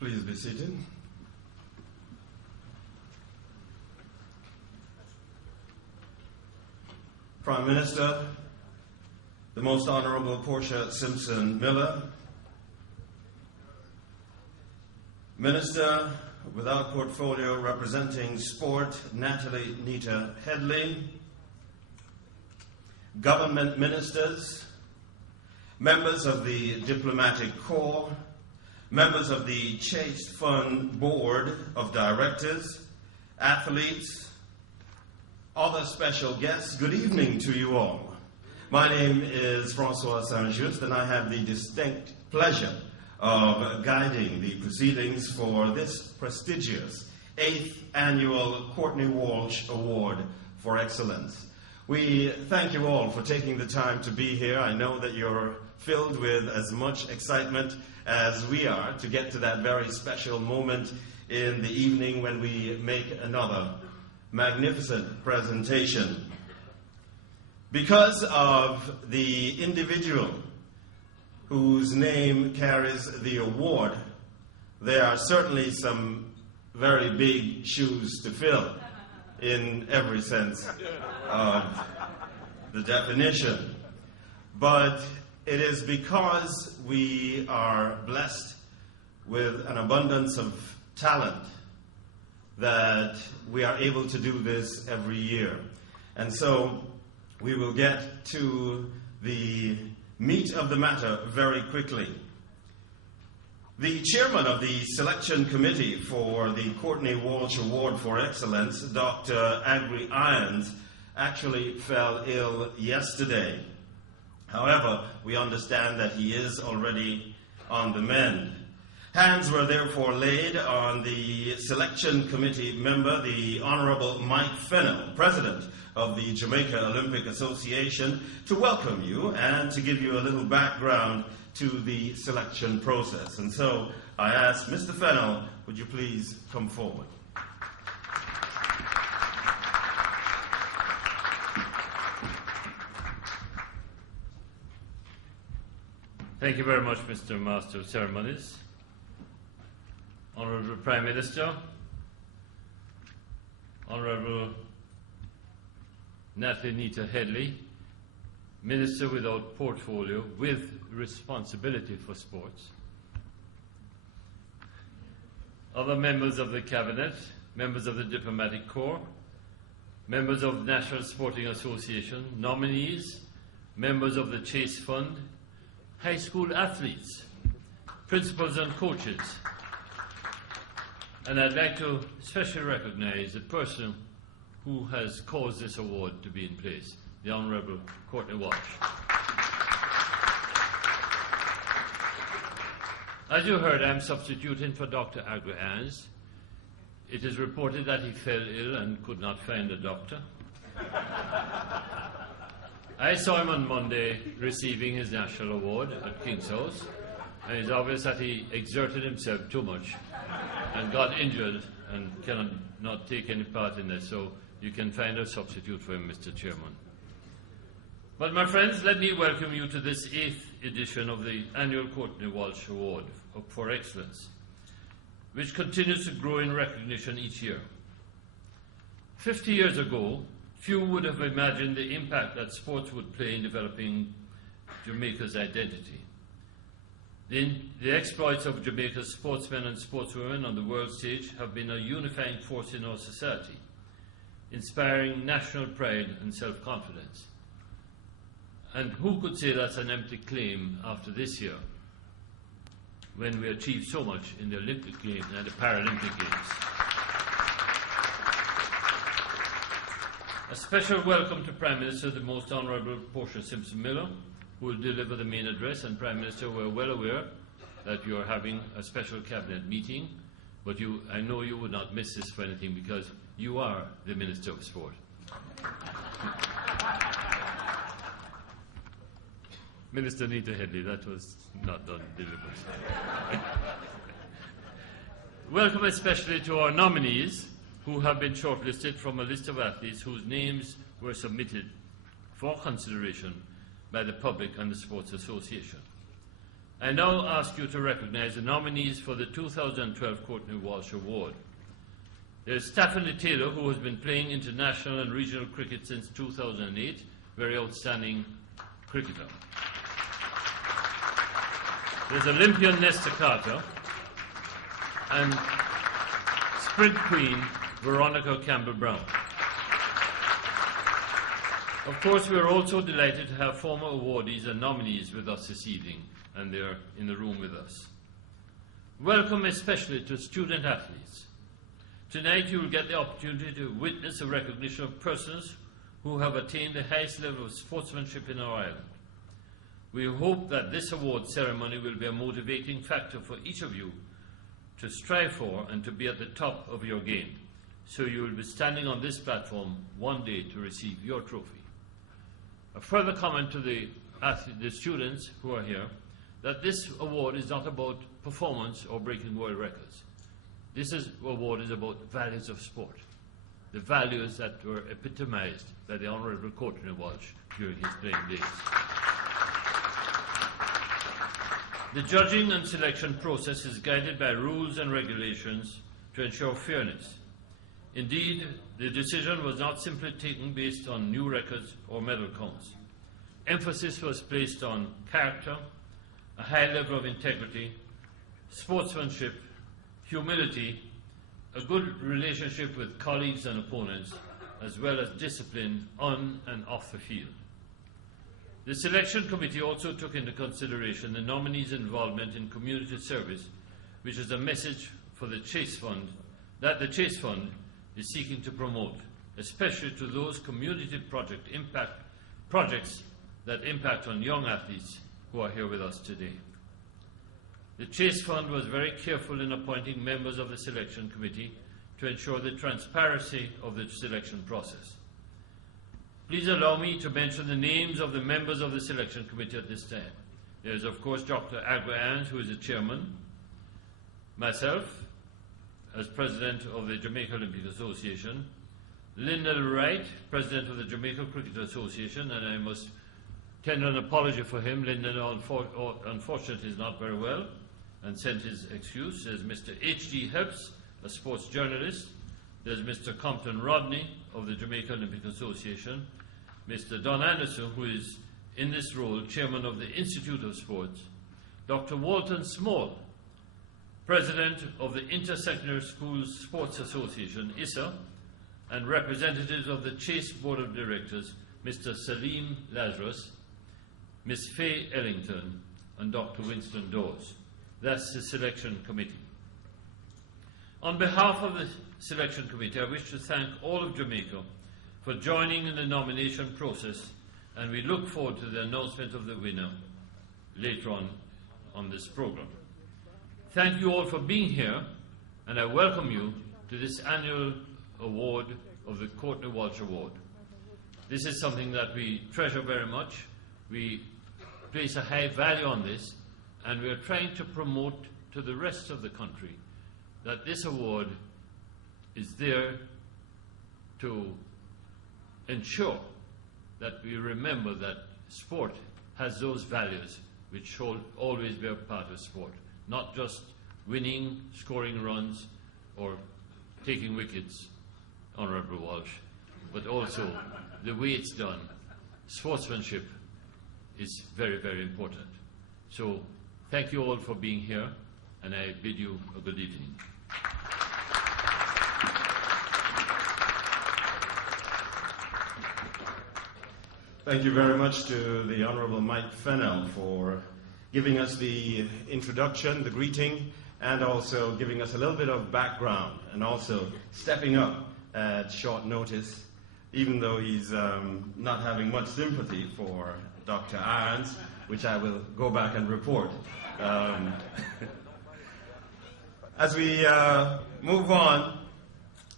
Please be seated. Prime Minister, the Most Honourable Portia Simpson Miller, Minister without portfolio representing sport, Natalie Nita Headley, government ministers, members of the Diplomatic Corps, members of the Chase Fund Board of Directors, athletes, other special guests, good evening to you all. My name is Francois Saint-Just, and I have the distinct pleasure of guiding the proceedings for this prestigious 8th Annual Courtney Walsh Award for Excellence. We thank you all for taking the time to be here. I know that you're filled with as much excitement as we are to get to that very special moment in the evening when we make another magnificent presentation. Because of the individual whose name carries the award, there are certainly some very big shoes to fill in every sense of the definition. But it is because we are blessed with an abundance of talent that we are able to do this every year. And so we will get to the meat of the matter very quickly. The chairman of the selection committee for the Courtney Walsh Award for Excellence, Dr. Agri Irons, actually fell ill yesterday. However, we understand that he is already on the mend. Hands were therefore laid on the selection committee member, the Honorable Mike Fennell, President of the Jamaica Olympic Association, to welcome you and to give you a little background to the selection process. And so I ask Mr. Fennell, would you please come forward? Thank you very much, Mr. Master of Ceremonies. Honourable Prime Minister, Honourable Natalie Nita Headley, Minister without portfolio with responsibility for sports, other members of the Cabinet, members of the Diplomatic Corps, members of the National Sporting Association, nominees, members of the Chase Fund, high school athletes, principals and coaches. And I'd like to especially recognize the person who has caused this award to be in place, the Honourable Courtney Walsh. As you heard, I'm substituting for Dr. Agri Irons. It is reported that he fell ill and could not find a doctor. I saw him on Monday receiving his national award at King's House, and it's obvious that he exerted himself too much and got injured and cannot not take any part in this, so you can find a substitute for him, Mr. Chairman. But my friends, let me welcome you to this 8th edition of the annual Courtney Walsh Award for Excellence, which continues to grow in recognition each year. 50 years ago, few would have imagined the impact that sports would play in developing Jamaica's identity. The exploits of Jamaica's sportsmen and sportswomen on the world stage have been a unifying force in our society, inspiring national pride and self-confidence. And who could say that's an empty claim after this year, when we achieved so much in the Olympic Games and the Paralympic Games? A special welcome to Prime Minister, the Most Honourable Portia Simpson Miller, who will deliver the main address. And Prime Minister, we're well aware that you are having a special cabinet meeting, but I know you would not miss this for anything, because you are the Minister of Sport. Minister Nita Headley, that was not done deliberately. Welcome especially to our nominees, who have been shortlisted from a list of athletes whose names were submitted for consideration by the public and the Sports Association. I now ask you to recognize the nominees for the 2012 Courtney Walsh Award. There is Stephanie Taylor, who has been playing international and regional cricket since 2008, very outstanding cricketer. There's Olympian Nesta Carter and sprint queen Veronica Campbell-Brown. Of course, we are also delighted to have former awardees and nominees with us this evening, and they're in the room with us. Welcome especially to student athletes. Tonight you will get the opportunity to witness the recognition of persons who have attained the highest level of sportsmanship in our island. We hope that this award ceremony will be a motivating factor for each of you to strive for and to be at the top of your game, so you will be standing on this platform one day to receive your trophy. A further comment to the students who are here, that this award is not about performance or breaking world records. This award is about values of sport, the values that were epitomized by the Honourable Courtney Walsh during his playing days. The judging and selection process is guided by rules and regulations to ensure fairness. Indeed, the decision was not simply taken based on new records or medal counts. Emphasis was placed on character, a high level of integrity, sportsmanship, humility, a good relationship with colleagues and opponents, as well as discipline on and off the field. The selection committee also took into consideration the nominees' involvement in community service, which is a message for the Chase Fund that the Chase Fund is seeking to promote, especially to those community projects that impact on young athletes who are here with us today. The Chase Fund was very careful in appointing members of the selection committee to ensure the transparency of the selection process. Please allow me to mention the names of the members of the selection committee at this time. There is, of course, Dr. Agua Anns, who is the chairman, myself, as president of the Jamaica Olympic Association, Lyndall Wright, president of the Jamaica Cricket Association, and I must tender an apology for him. Lyndall, unfortunately, is not very well and sent his excuse. There's Mr. H.D. Helps, a sports journalist. There's Mr. Compton Rodney of the Jamaica Olympic Association. Mr. Don Anderson, who is in this role chairman of the Institute of Sports. Dr. Walton Small, president of the Intersecondary Schools Sports Association, ISA, and representatives of the Chase Board of Directors, Mr. Salim Lazarus, Ms. Faye Ellington, and Dr. Winston Dawes. That's the selection committee. On behalf of the selection committee, I wish to thank all of Jamaica for joining in the nomination process, and we look forward to the announcement of the winner later on this program. Thank you all for being here, and I welcome you to this annual award of the Courtney Walsh Award. This is something that we treasure very much. We place a high value on this, and we are trying to promote to the rest of the country that this award is there to ensure that we remember that sport has those values which should always be a part of sport, not just winning, scoring runs, or taking wickets, Honourable Walsh, but also the way it's done. Sportsmanship is very, very important. So thank you all for being here, and I bid you a good evening. Thank you very much to the Honourable Mike Fennell for giving us the introduction, the greeting, and also giving us a little bit of background, and also stepping up at short notice, even though he's not having much sympathy for Dr. Irons, which I will go back and report. As we move on,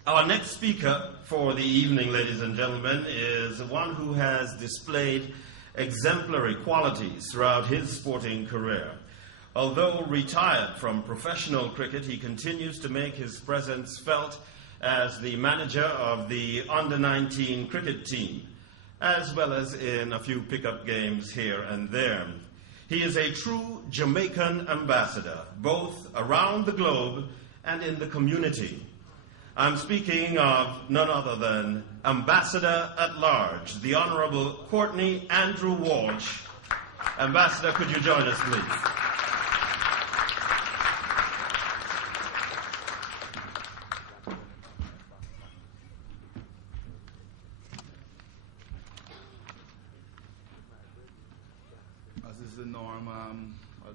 our next speaker for the evening, ladies and gentlemen, is one who has displayed exemplary qualities throughout his sporting career. Although retired from professional cricket, he continues to make his presence felt as the manager of the under-19 cricket team, as well as in a few pickup games here and there. He is a true Jamaican ambassador, both around the globe and in the community. I'm speaking of none other than Ambassador at Large, the Honorable Courtney Andrew Walsh. Ambassador, could you join us, please? As is the norm, I'll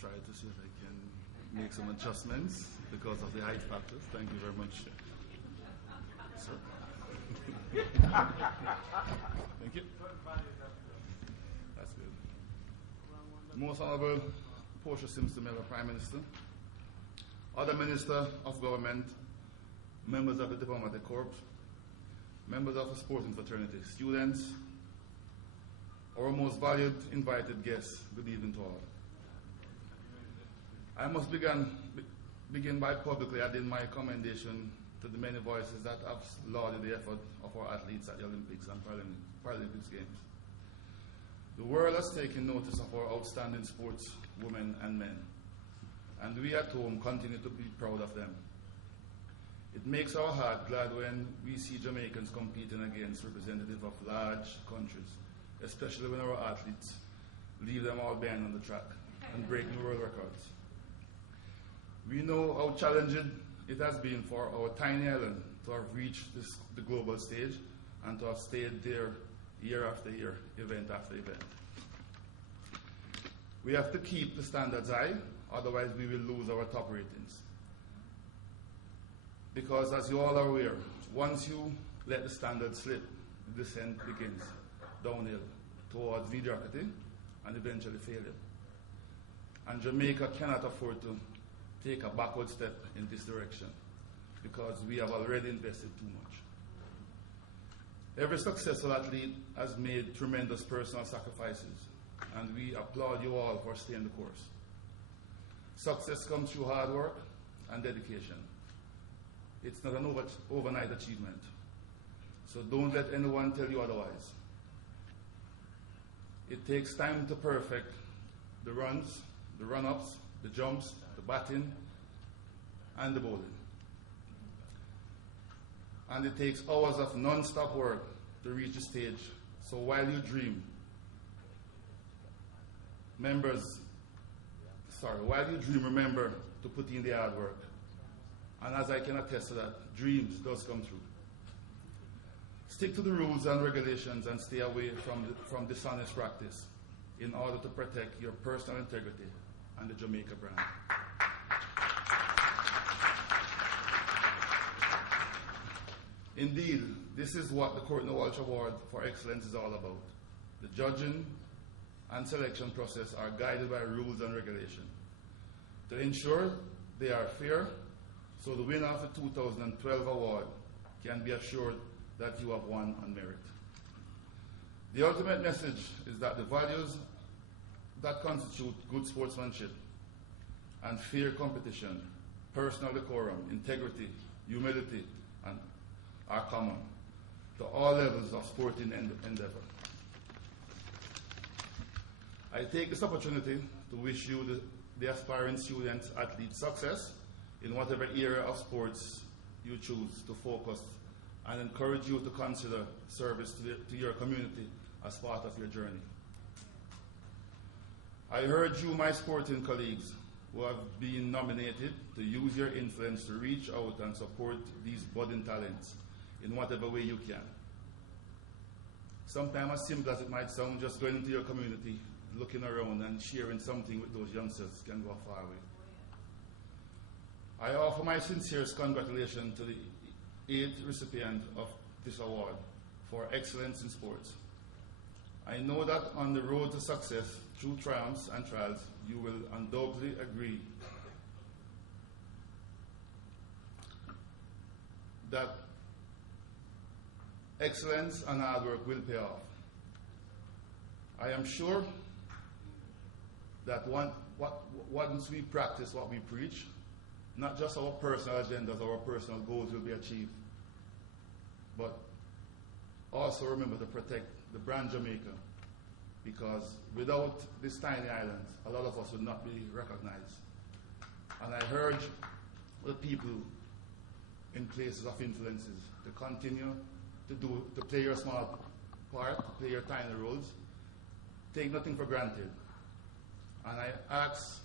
try to see if I can make some adjustments because of the height factors. Thank you very much, sir. Thank you. That's good. Most Honorable Portia Simpson-Miller, Prime Minister, other Minister of Government, members of the Diplomatic Corps, members of the sporting fraternity, students, our most valued invited guests, good evening to all. I must begin by publicly adding my commendation to the many voices that have lauded the effort of our athletes at the Olympics and Paralympics Games. The world has taken notice of our outstanding sports women and men, and we at home continue to be proud of them. It makes our heart glad when we see Jamaicans competing against representatives of large countries, especially when our athletes leave them all behind on the track and break new world records. We know how challenging it has been for our tiny island to have reached the global stage and to have stayed there year after year, event after event. We have to keep the standards high, otherwise we will lose our top ratings. Because as you all are aware, once you let the standards slip, the descent begins downhill towards mediocrity and eventually failure. And Jamaica cannot afford to take a backward step in this direction because we have already invested too much. Every successful athlete has made tremendous personal sacrifices, and we applaud you all for staying the course. Success comes through hard work and dedication. It's not an overnight achievement. So don't let anyone tell you otherwise. It takes time to perfect the runs, the run-ups, the jumps, the batting, and the bowling. And it takes hours of non-stop work to reach the stage. So while you dream, remember to put in the hard work. And as I can attest to that, dreams does come true. Stick to the rules and regulations and stay away from dishonest practice in order to protect your personal integrity and the Jamaica brand. Indeed, this is what the Courtney Walsh Award for Excellence is all about. The judging and selection process are guided by rules and regulation to ensure they are fair, so the winner of the 2012 award can be assured that you have won on merit. The ultimate message is that the values that constitute good sportsmanship and fair competition, personal decorum, integrity, humility, and are common to all levels of sporting endeavor. I take this opportunity to wish you, the aspiring students, athletes, success in whatever area of sports you choose to focus, and encourage you to consider service to your community as part of your journey. I urge you, my sporting colleagues who have been nominated, to use your influence to reach out and support these budding talents in whatever way you can. Sometimes, as simple as it might sound, just going into your community, looking around and sharing something with those youngsters can go a far way. I offer my sincerest congratulations to the 8th recipient of this award for excellence in sports. I know that on the road to success, through triumphs and trials, you will undoubtedly agree that excellence and hard work will pay off. I am sure that once we practice what we preach, not just our personal agendas, our personal goals will be achieved, but also remember to protect the brand Jamaica because without this tiny island, a lot of us would not be recognized. And I urge the people in places of influences to continue to play your small part, to play your tiny roles. Take nothing for granted. And I ask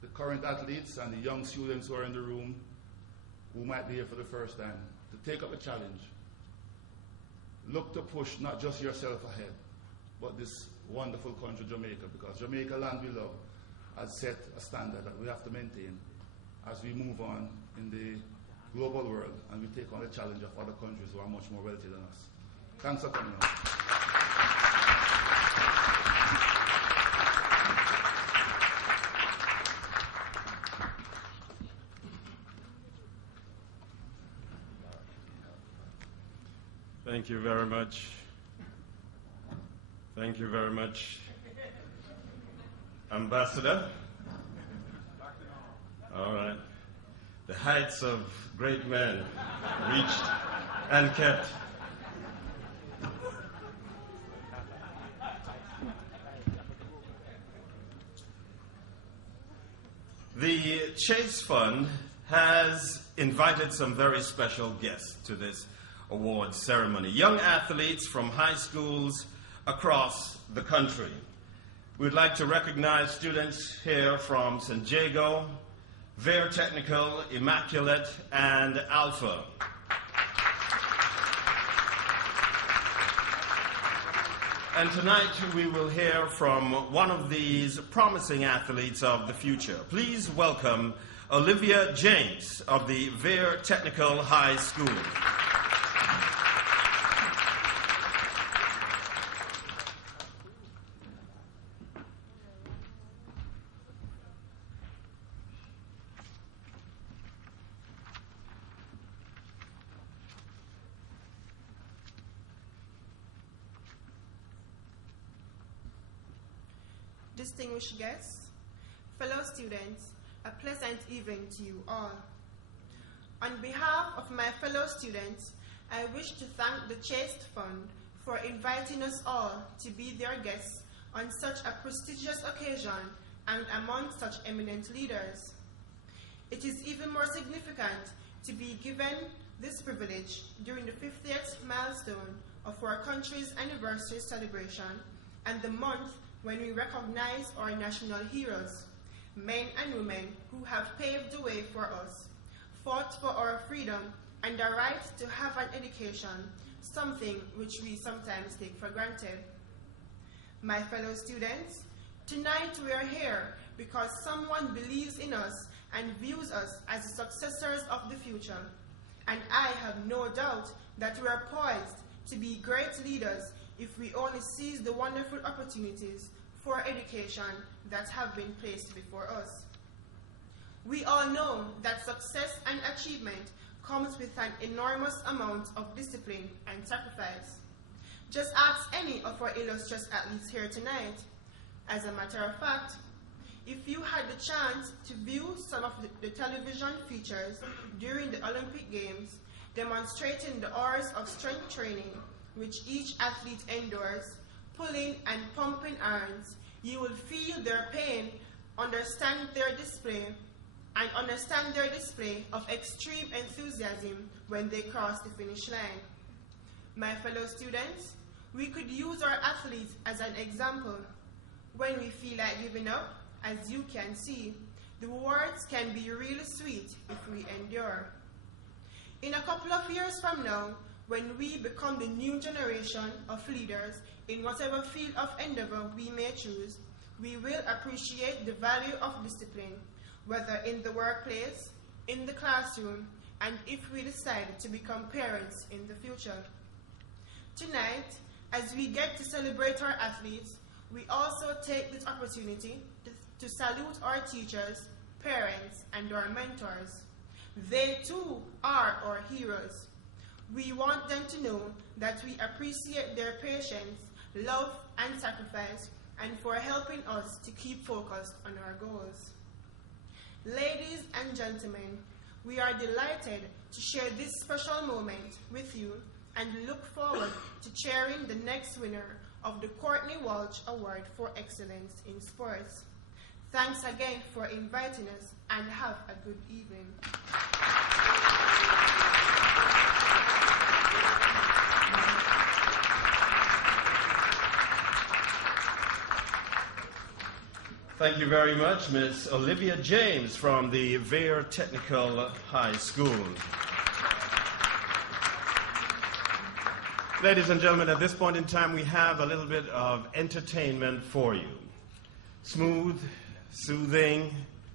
the current athletes and the young students who are in the room, who might be here for the first time, to take up a challenge. Look to push not just yourself ahead, but this wonderful country, Jamaica, because Jamaica, land we love, has set a standard that we have to maintain as we move on in the global world and we take on the challenge of other countries who are much more wealthy than us. Thanks for coming on. Thank you very much. Thank you very much, Ambassador. All right. The heights of great men reached and kept. The Chase Fund has invited some very special guests to this awards ceremony. Young athletes from high schools across the country. We'd like to recognize students here from San Diego, Vere Technical, Immaculate, and Alpha. And tonight we will hear from one of these promising athletes of the future. Please welcome Olivia James of the Vere Technical High School. Distinguished guests, fellow students, a pleasant evening to you all. On behalf of my fellow students, I wish to thank the Chase Fund for inviting us all to be their guests on such a prestigious occasion and among such eminent leaders. It is even more significant to be given this privilege during the 50th milestone of our country's anniversary celebration and the month when we recognize our national heroes, men and women who have paved the way for us, fought for our freedom and the right to have an education, something which we sometimes take for granted. My fellow students, tonight we are here because someone believes in us and views us as the successors of the future. And I have no doubt that we are poised to be great leaders if we only seize the wonderful opportunities for education that have been placed before us. We all know that success and achievement comes with an enormous amount of discipline and sacrifice. Just ask any of our illustrious athletes here tonight. As a matter of fact, if you had the chance to view some of the television features during the Olympic Games demonstrating the hours of strength training which each athlete endures, pulling and pumping irons, you will feel their pain, understand their display of extreme enthusiasm when they cross the finish line. My fellow students, we could use our athletes as an example. When we feel like giving up, as you can see, the rewards can be really sweet if we endure. In a couple of years from now, when we become the new generation of leaders in whatever field of endeavor we may choose, we will appreciate the value of discipline, whether in the workplace, in the classroom, and if we decide to become parents in the future. Tonight, as we get to celebrate our athletes, we also take this opportunity to salute our teachers, parents, and our mentors. They too are our heroes. We want them to know that we appreciate their patience, love, and sacrifice, and for helping us to keep focused on our goals. Ladies and gentlemen, we are delighted to share this special moment with you and look forward to cheering the next winner of the Courtney Walsh Award for Excellence in Sports. Thanks again for inviting us, and have a good evening. Thank you very much, Miss Olivia James from the Vere Technical High School. Ladies and gentlemen, at this point in time, we have a little bit of entertainment for you. Smooth, soothing,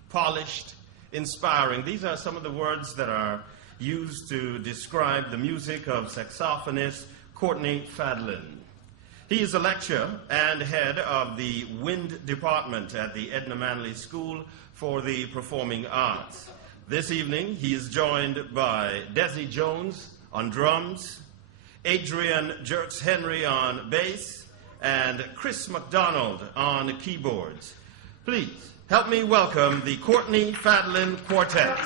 polished, inspiring. These are some of the words that are used to describe the music of saxophonist Courtney Fadlin. He is a lecturer and head of the wind department at the Edna Manley School for the Performing Arts. This evening, he is joined by Desi Jones on drums, Adrian Jerks Henry on bass, and Chris McDonald on keyboards. Please help me welcome the Courtney Fadlin Quartet.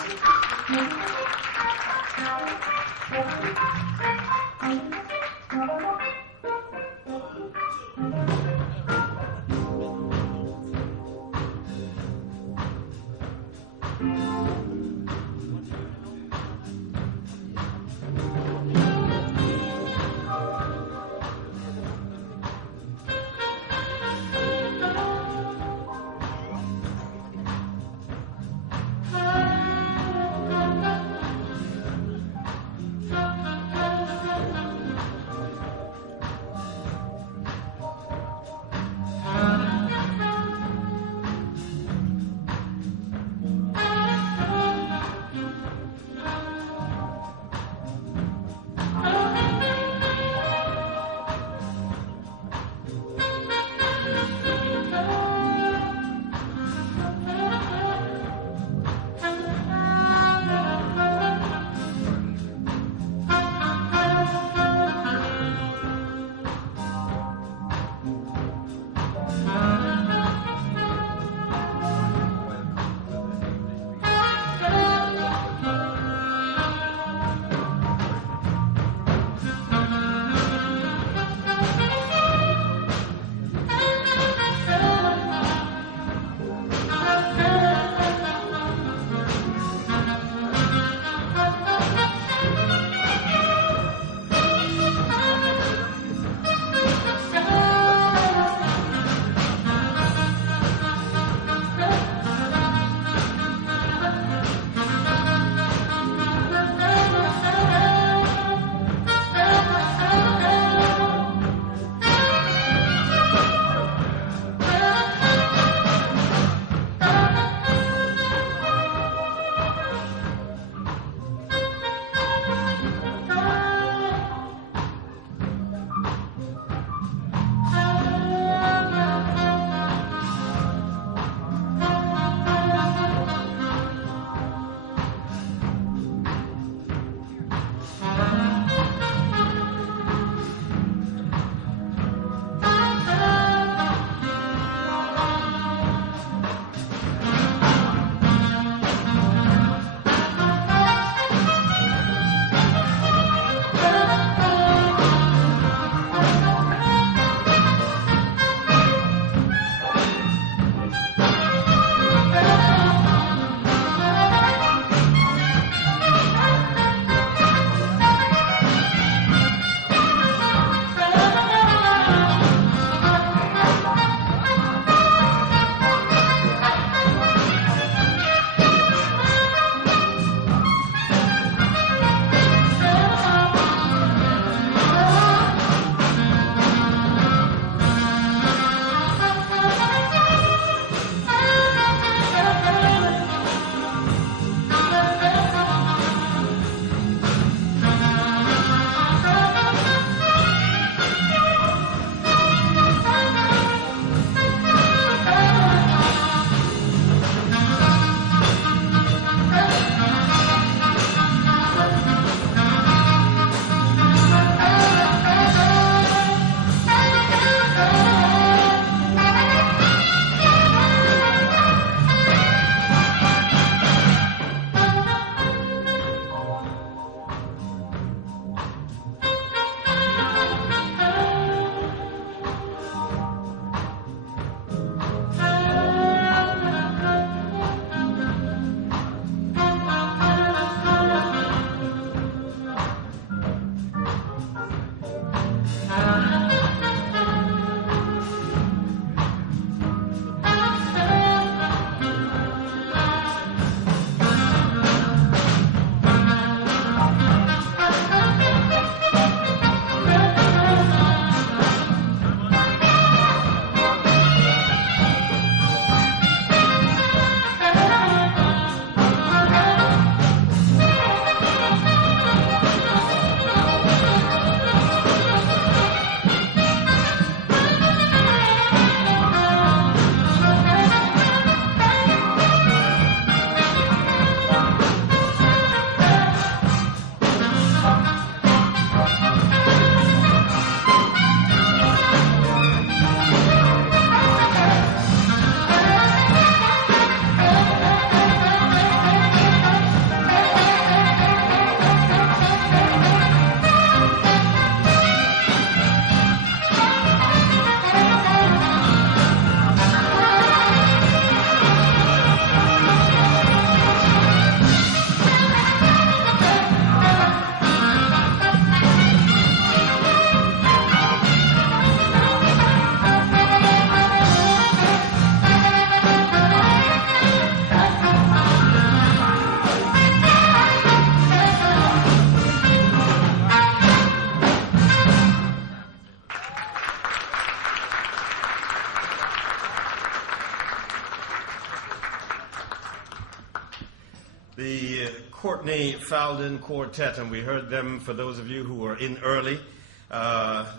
Courtney Quartet, and we heard them, for those of you who were in early.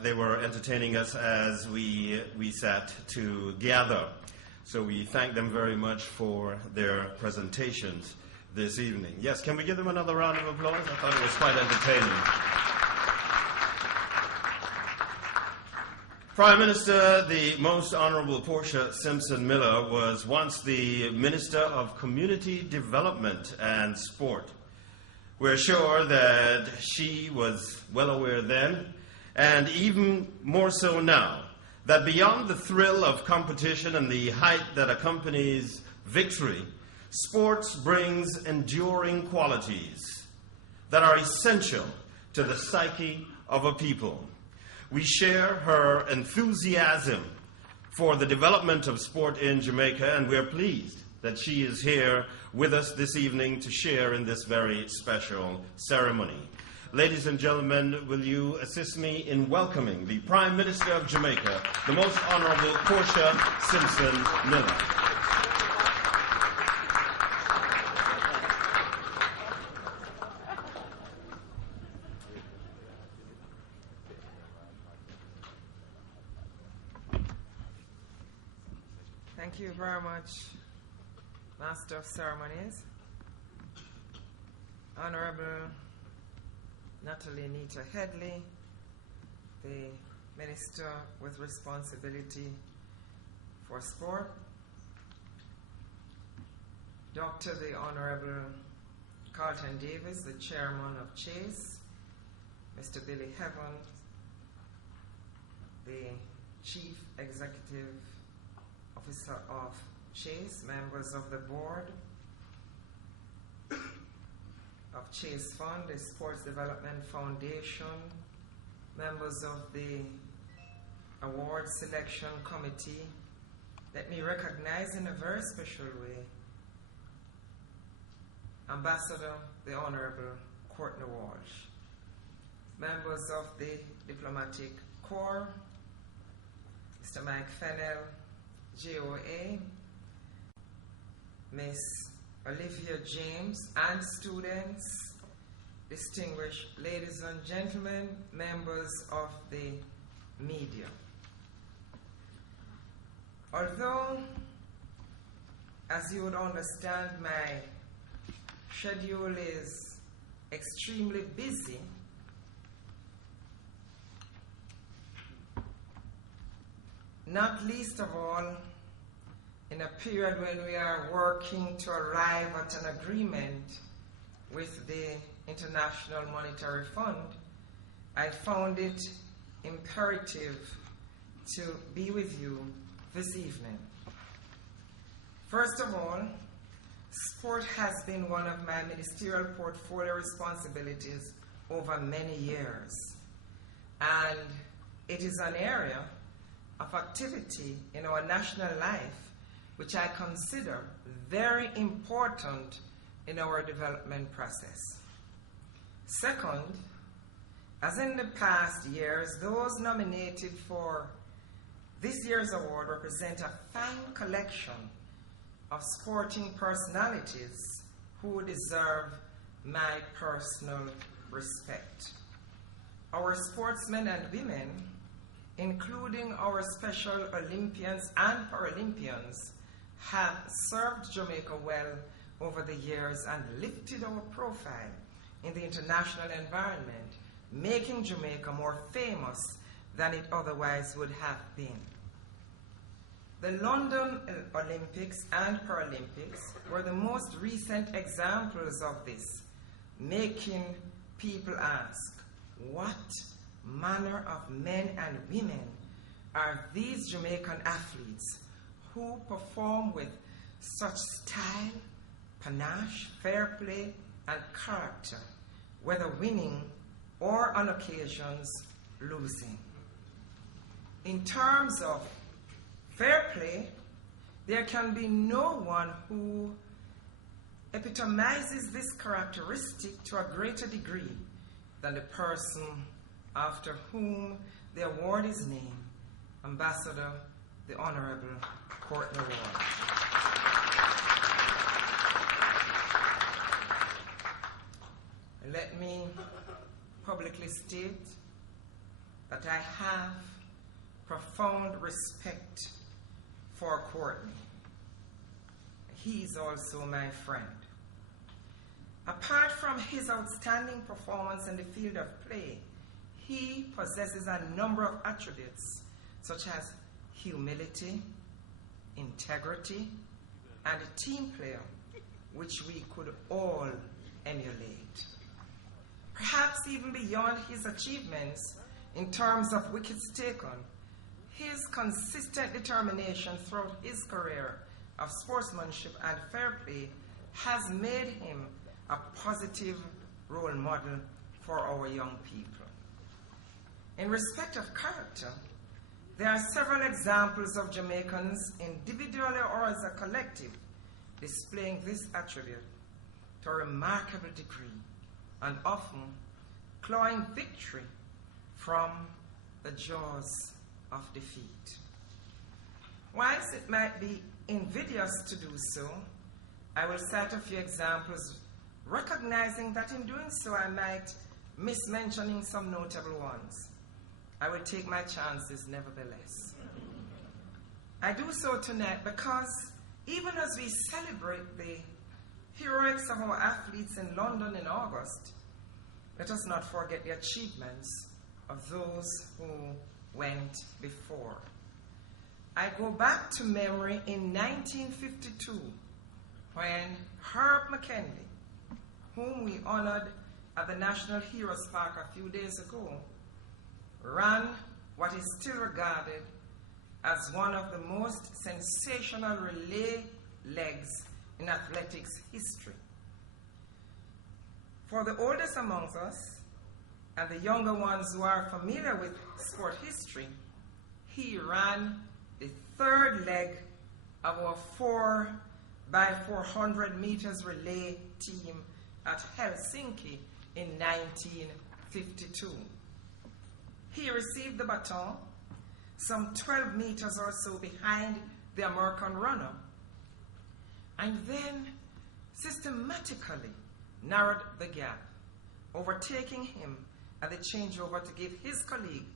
They were entertaining us as we sat together. So we thank them very much for their presentations this evening. Yes, can we give them another round of applause? I thought it was quite entertaining. Prime Minister, the Most Honourable Portia Simpson Miller, was once the Minister of Community Development and Sport. We're sure that she was well aware then, and even more so now, that beyond the thrill of competition and the hype that accompanies victory, sports brings enduring qualities that are essential to the psyche of a people. We share her enthusiasm for the development of sport in Jamaica, and we're pleased that she is here with us this evening to share in this very special ceremony. Ladies and gentlemen, will you assist me in welcoming the Prime Minister of Jamaica, the Most Honourable Portia Simpson Miller. Thank you very much, Master of Ceremonies. Honorable Natalie Nita Headley, the Minister with responsibility for sport. Dr. the Honorable Carlton Davis, the Chairman of Chase. Mr. Billy Heaven, the Chief Executive Officer of Chase, members of the board of Chase Fund, the Sports Development Foundation, members of the Award Selection Committee. Let me recognize in a very special way Ambassador the Honorable Courtney Walsh, members of the Diplomatic Corps, Mr. Mike Fennell, GOA, Miss Olivia James, and students, distinguished ladies and gentlemen, members of the media. Although, as you would understand, my schedule is extremely busy, not least of all in a period when we are working to arrive at an agreement with the International Monetary Fund, I found it imperative to be with you this evening. First of all, sport has been one of my ministerial portfolio responsibilities over many years, and it is an area of activity in our national life which I consider very important in our development process. Second, as in the past years, those nominated for this year's award represent a fine collection of sporting personalities who deserve my personal respect. Our sportsmen and women, including our Special Olympians and Paralympians, have served Jamaica well over the years and lifted our profile in the international environment, making Jamaica more famous than it otherwise would have been. The London Olympics and Paralympics were the most recent examples of this, making people ask, what manner of men and women are these Jamaican athletes who perform with such style, panache, fair play, and character, whether winning or on occasions losing? In terms of fair play, there can be no one who epitomizes this characteristic to a greater degree than the person after whom the award is named, Ambassador the Honorable Courtney Walsh. publicly state that I have profound respect for Courtney. He's also my friend. Apart from his outstanding performance in the field of play, he possesses a number of attributes such as humility, integrity, and a team player, which we could all emulate. Perhaps even beyond his achievements in terms of wickets taken, his consistent determination throughout his career of sportsmanship and fair play has made him a positive role model for our young people. In respect of character, there are several examples of Jamaicans, individually or as a collective, displaying this attribute to a remarkable degree and often clawing victory from the jaws of defeat. Whilst it might be invidious to do so, I will cite a few examples, recognizing that in doing so I might miss mentioning some notable ones. I will take my chances nevertheless. I do so tonight because even as we celebrate the heroics of our athletes in London in August, let us not forget the achievements of those who went before. I go back to memory in 1952 when Herb McKinley, whom we honored at the National Heroes Park a few days ago, ran what is still regarded as one of the most sensational relay legs in athletics history. For the oldest amongst us, and the younger ones who are familiar with sport history, he ran the third leg of our 4x400 meters relay team at Helsinki in 1952. He received the baton some 12 meters or so behind the American runner, and then systematically narrowed the gap, overtaking him at the changeover to give his colleague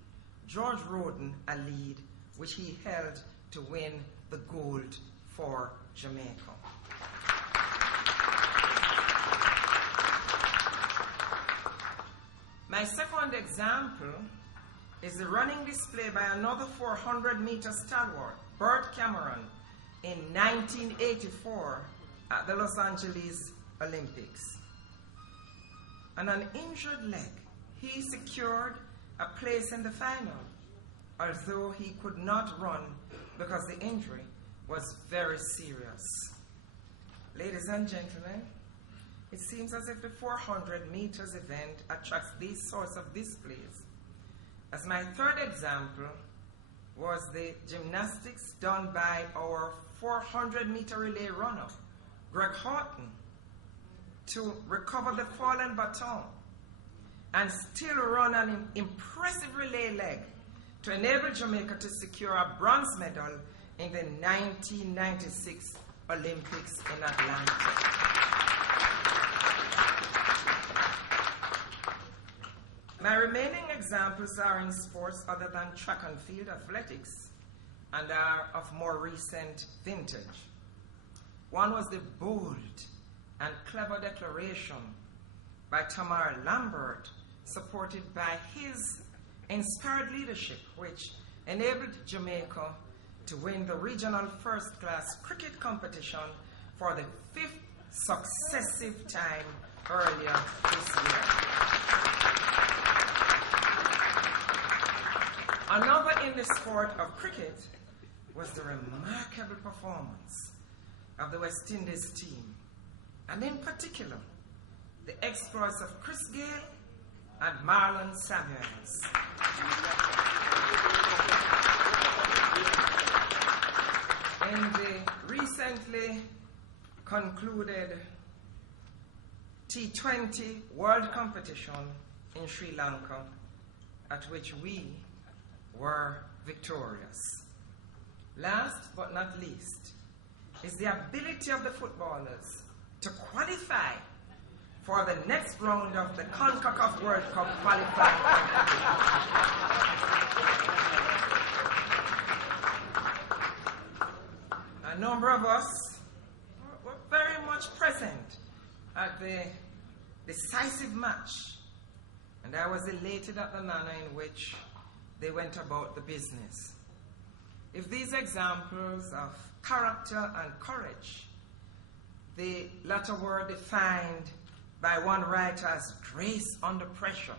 George Roden a lead, which he held to win the gold for Jamaica. My second example is the running display by another 400-meter stalwart, Bert Cameron, in 1984 at the Los Angeles Olympics. On an injured leg, he secured a place in the final, although he could not run because the injury was very serious. Ladies and gentlemen, it seems as if the 400 meters event attracts these sorts of displays. As my third example was the gymnastics done by our 400-meter relay runner, Greg Horton, to recover the fallen baton and still run an impressive relay leg to enable Jamaica to secure a bronze medal in the 1996 Olympics in Atlanta. My remaining examples are in sports other than track and field athletics and are of more recent vintage. One was the bold and clever declaration by Tamar Lambert, supported by his inspired leadership, which enabled Jamaica to win the regional first-class cricket competition for the 5th successive time earlier this year. Another in the sport of cricket was the remarkable performance of the West Indies team, and in particular, the exploits of Chris Gayle and Marlon Samuels. In the recently concluded T20 World Competition in Sri Lanka, at which we were victorious. Last but not least is the ability of the footballers to qualify for the next round of the CONCACAF World Cup qualifying competition. A number of us were very much present at the decisive match, and I was elated at the manner in which they went about the business. If these examples of character and courage, the latter were defined by one writer as grace under pressure,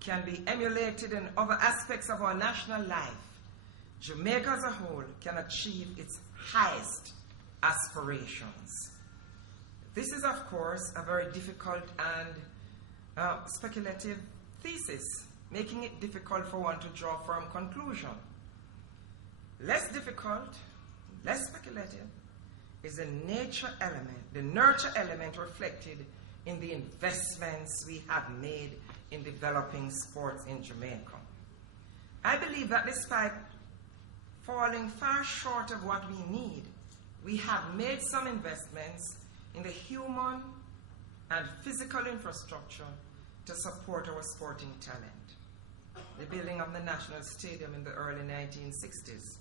can be emulated in other aspects of our national life, Jamaica as a whole can achieve its highest aspirations. This is, of course, a very difficult and speculative thesis, making it difficult for one to draw a firm conclusion. Less difficult, less speculative, is the nurture element reflected in the investments we have made in developing sports in Jamaica. I believe that despite falling far short of what we need, we have made some investments in the human and physical infrastructure to support our sporting talent. The building of the National Stadium in the early 1960s,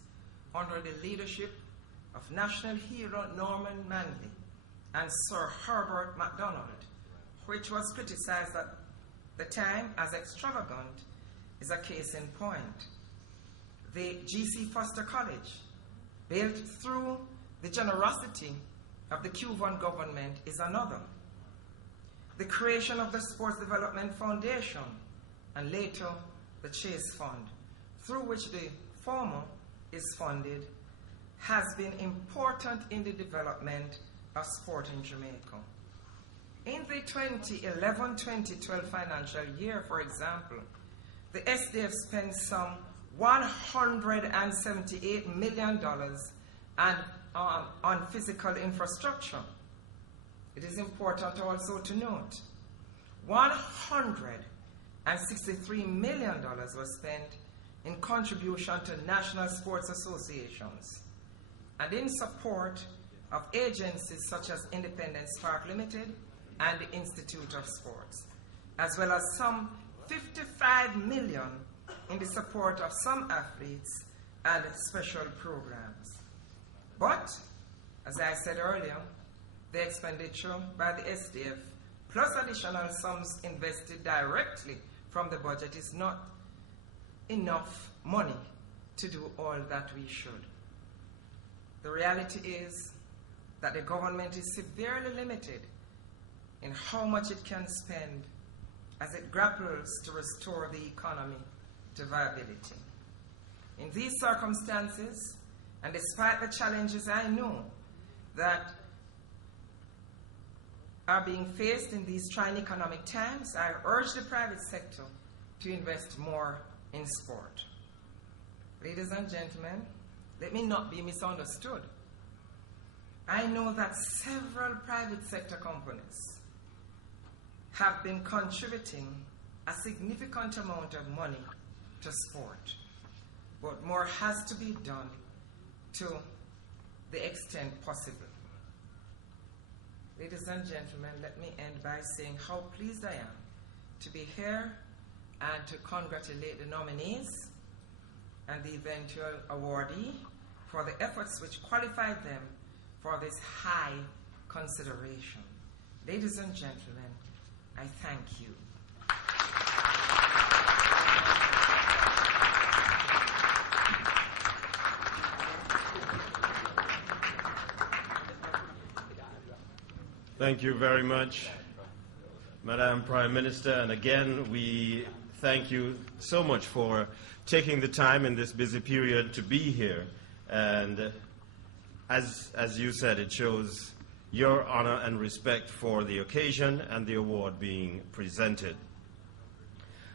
under the leadership of national hero Norman Manley and Sir Herbert MacDonald, which was criticized at the time as extravagant, is a case in point. The G.C. Foster College, built through the generosity of the Cuban government, is another. The creation of the Sports Development Foundation and later the Chase Fund, through which the former is funded, has been important in the development of sport in Jamaica. In the 2011-2012 financial year, for example, the SDF spent some $178 million on physical infrastructure. It is important also to note $163 million was spent in contribution to national sports associations and in support of agencies such as Independence Park Limited and the Institute of Sports, as well as some $55 million in the support of some athletes and special programs. But, as I said earlier, the expenditure by the SDF plus additional sums invested directly from the budget is not enough money to do all that we should. The reality is that the government is severely limited in how much it can spend as it grapples to restore the economy to viability. In these circumstances, and despite the challenges I know that are being faced in these trying economic times, I urge the private sector to invest more in sport. Ladies and gentlemen, let me not be misunderstood. I know that several private sector companies have been contributing a significant amount of money to sport, but more has to be done to the extent possible. Ladies and gentlemen, let me end by saying how pleased I am to be here and to congratulate the nominees and the eventual awardee for the efforts which qualified them for this high consideration. Ladies and gentlemen, I thank you. Thank you very much, Madam Prime Minister. And again, we thank you so much for taking the time in this busy period to be here. And as you said, it shows your honor and respect for the occasion and the award being presented.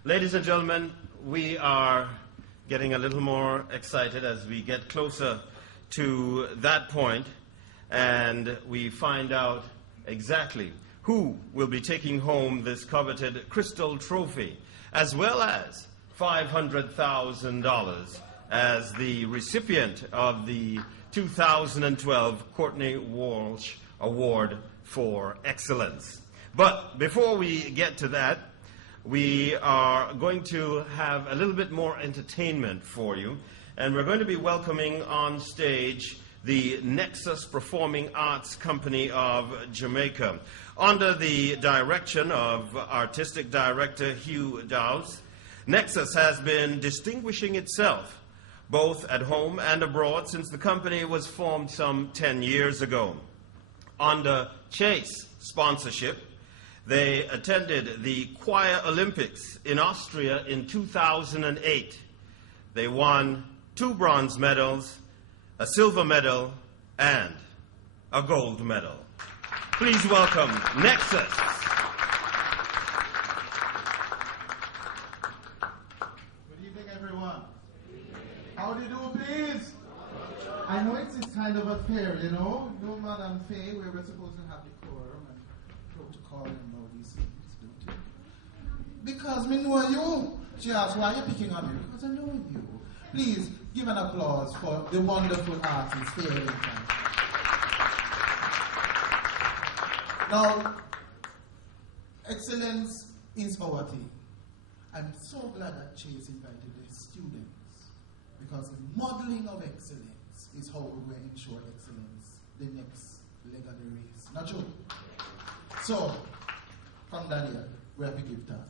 Ladies and gentlemen, we are getting a little more excited as we get closer to that point and we find out exactly who will be taking home this coveted Crystal Trophy, as well as $500,000 as the recipient of the 2012 Courtney Walsh Award for Excellence. But before we get to that, we are going to have a little bit more entertainment for you. And we're going to be welcoming on stage the Nexus Performing Arts Company of Jamaica. Under the direction of Artistic Director Hugh Dowse, Nexus has been distinguishing itself both at home and abroad since the company was formed some 10 years ago. Under Chase sponsorship, they attended the Choir Olympics in Austria in 2008. They won 2 bronze medals, a silver medal, and a gold medal. Please welcome Nexus. Good evening, everyone. How do you do, please? I know it's kind of a fair, you know, no Madam Faye, where we're supposed to have the quorum and protocol and all these things, don't you? Because me know you. She asked, why are you picking on me? Because I know you. Please, give an applause for the wonderful artist, Faye Lincoln. Now, excellence is our thing. I'm so glad that Chase invited the students, because the modeling of excellence is how we will ensure excellence the next leg of the race. Not true? So, from Daniel, we have to give time.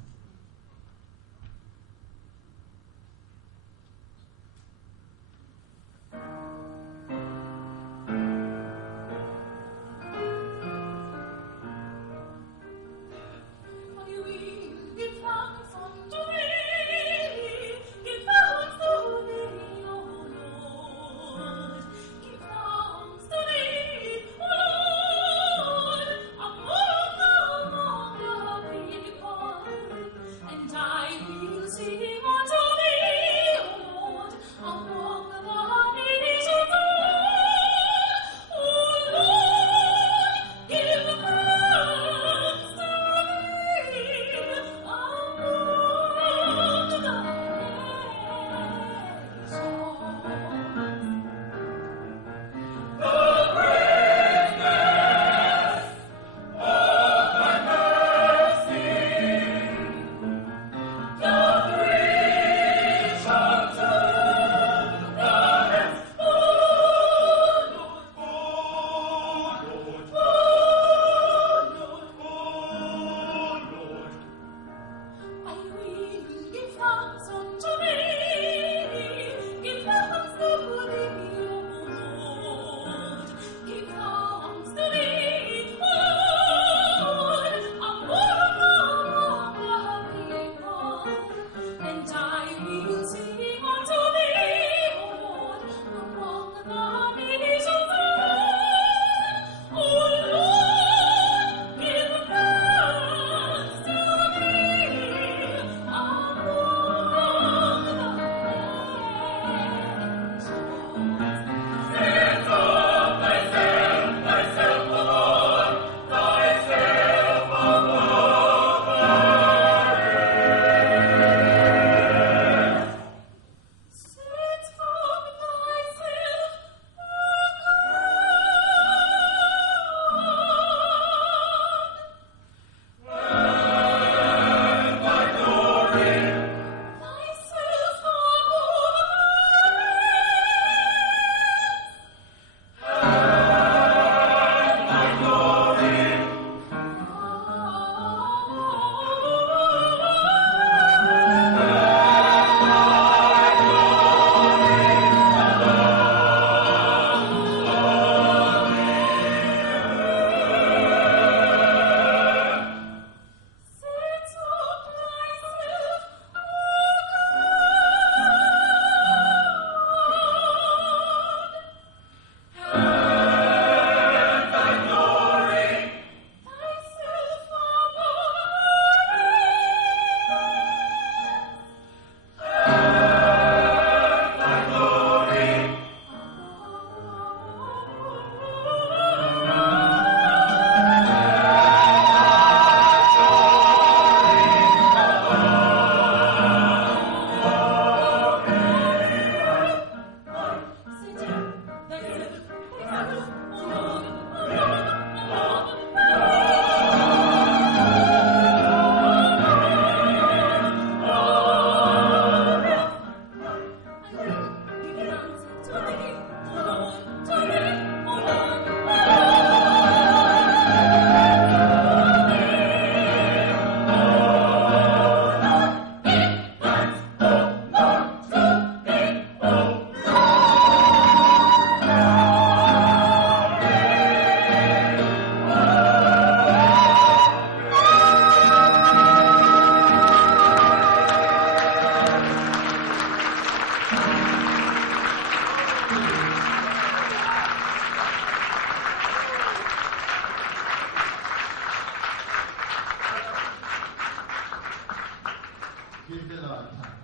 Give the Lord thanks.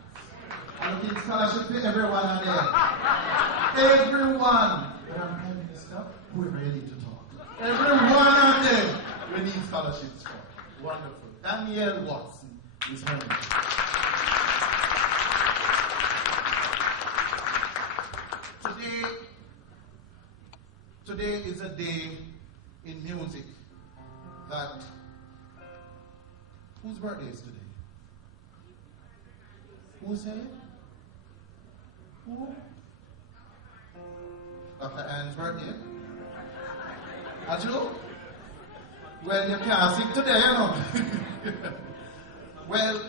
I'm giving scholarship to everyone on there. Everyone. But I'm Prime Minister, whoever you need to talk to. Everyone on there we need scholarships for. Wonderful. Danielle Watson is her name. Today is a day in music that. Whose birthday is today? Who said it? Who? Dr. Ann's birthday? At you? Well, you can't sing today, you know. Well,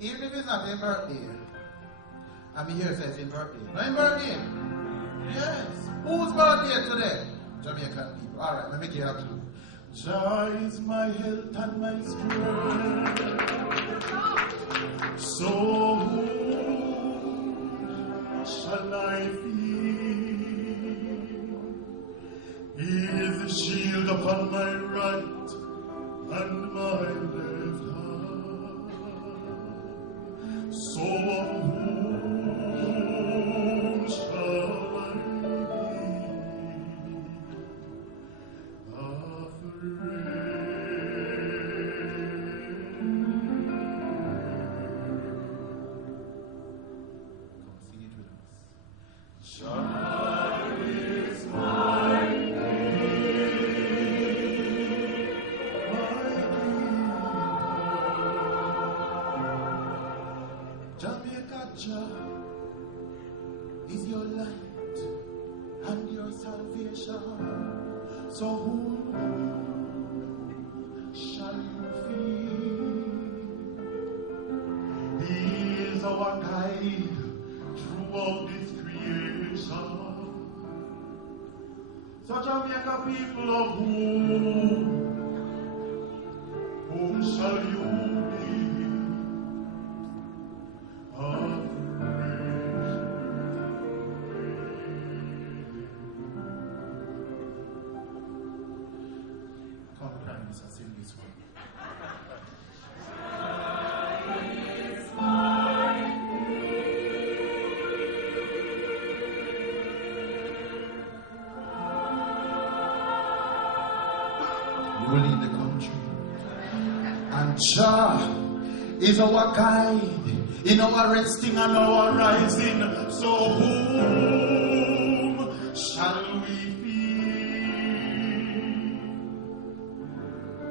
even if it's not your birthday, I mean, here it says your birthday. Not your birthday. Yes. Whose birthday today? Jamaican people. All right, let me get up to you. Joy is my health and my strength. So whom shall I fear? He is the shield upon my right and my left hand. So of whom shall I is your light and your salvation. So whom shall you fear? He is our guide throughout this creation. So Jamaica people of whom shall you be? Sing this one. We will lead the country, and Jah is our guide in our resting and our rising. So whom shall we fear?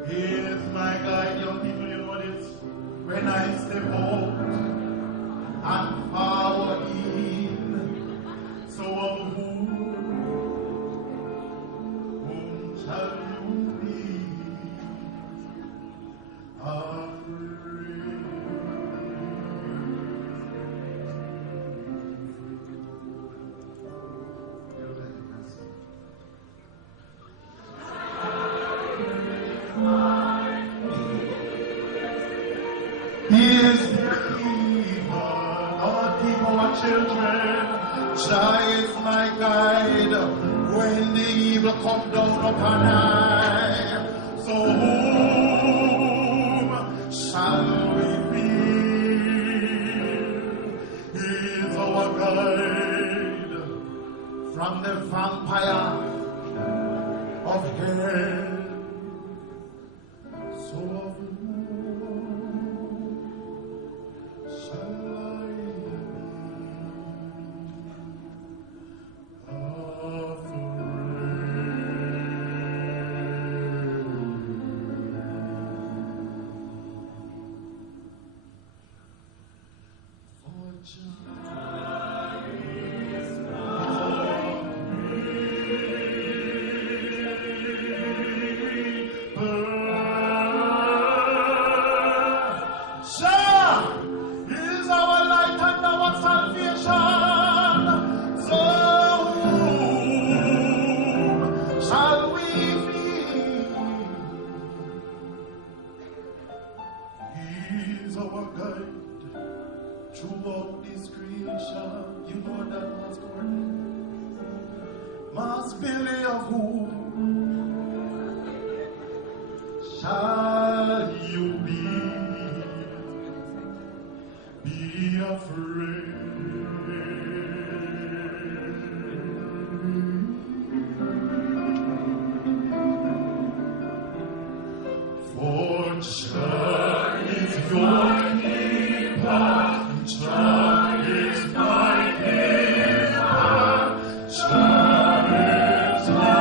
He is my guide, young people, you know this. When I step out and forward in, so of whom shall you be afraid? He is the keeper, Lord, keep our children. Jah is my guide when the evil come down upon high. So whom shall we fear? He is our guide from the vampire of hell. So of throughout this creation, you know that was Courtney. Mass Billy of whom shall you be? Be afraid. For Jah is your keeper, Jah is my keeper, Jah is my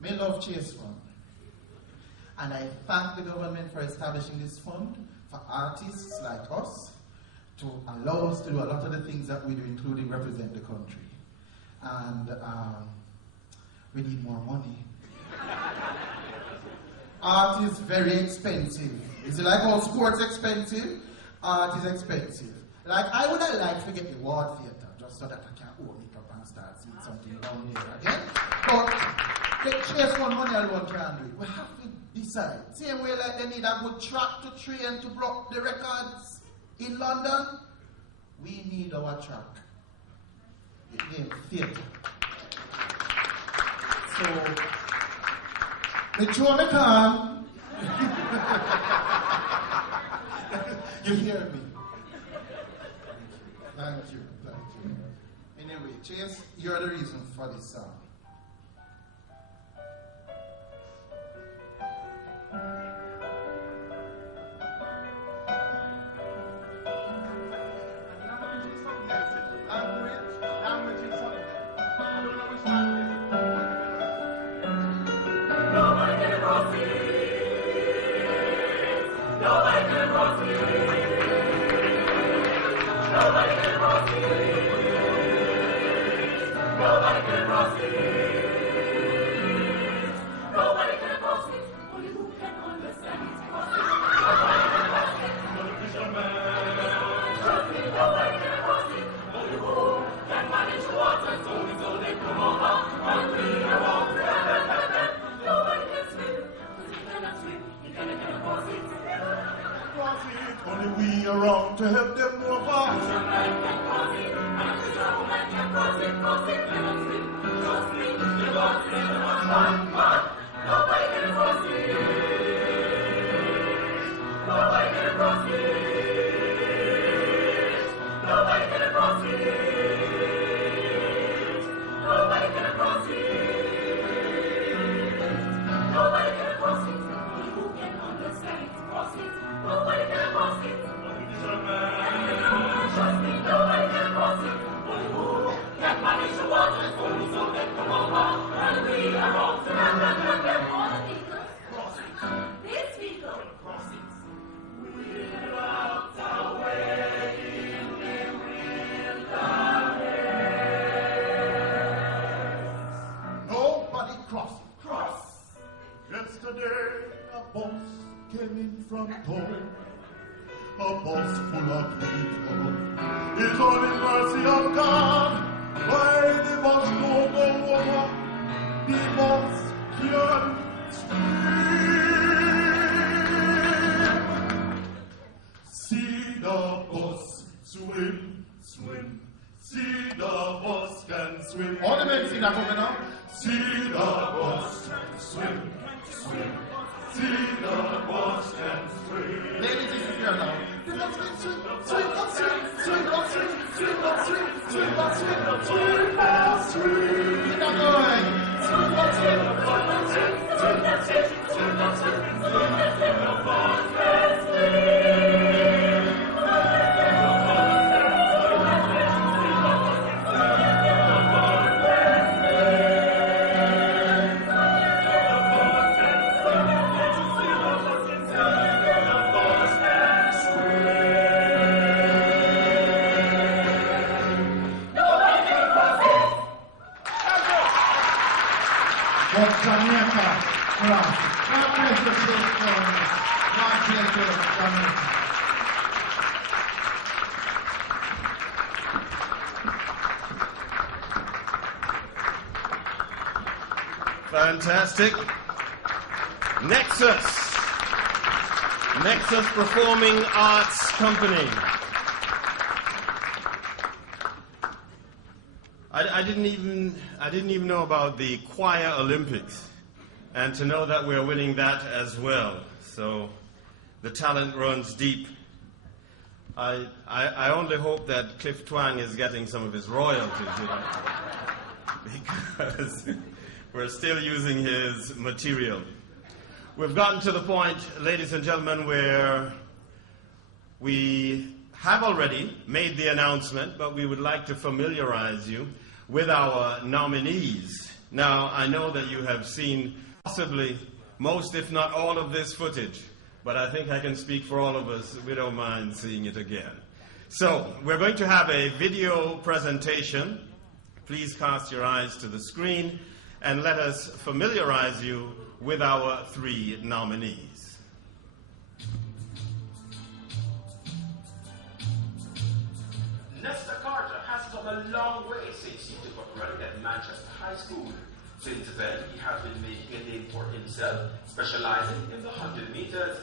Me love Chase Fund, and I thank the government for establishing this fund for artists like us to allow us to do a lot of the things that we do, including represent the country. And we need more money. Art is very expensive. Is it like all sports expensive? Art is expensive. Like, I would have liked to get the Ward Theatre just so that I can open it up and start seeing something down here again. But the Chase Fund money alone can't do it. We have to decide. Same way like they need a good track to train to block the records in London, we need our track. It named theatre. So, the show me can. You hear me? Thank you. Anyway, Chase, you're the reason for this song. Only we around to help them over. Yesterday, a bus came in from home, a bus full of people. It's only mercy of God why the bus don't go over. The bus can't swim. See the bus swim. See the bus can swim. All the men see that coming now? See the bus swim. See the bus can swim. Ladies, this is here now. Swim. Keep on going. Jamaica, God bless the state government. God bless the Jamaica. Fantastic. Nexus Performing Arts Company. I didn't even know about the Choir Olympics, and to know that we're winning that as well. So the talent runs deep. I only hope that Cliff Twang is getting some of his royalties, because we're still using his material. We've gotten to the point, ladies and gentlemen, where we have already made the announcement, but we would like to familiarize you with our nominees. Now, I know that you have seen possibly most, if not all, of this footage, but I think I can speak for all of us. We don't mind seeing it again. So, we're going to have a video presentation. Please cast your eyes to the screen and let us familiarize you with our three nominees. Nesta Carter has come a long way since he took up running at Manchester High School. Since then, he has been making a name for himself, specializing in the 100 meters.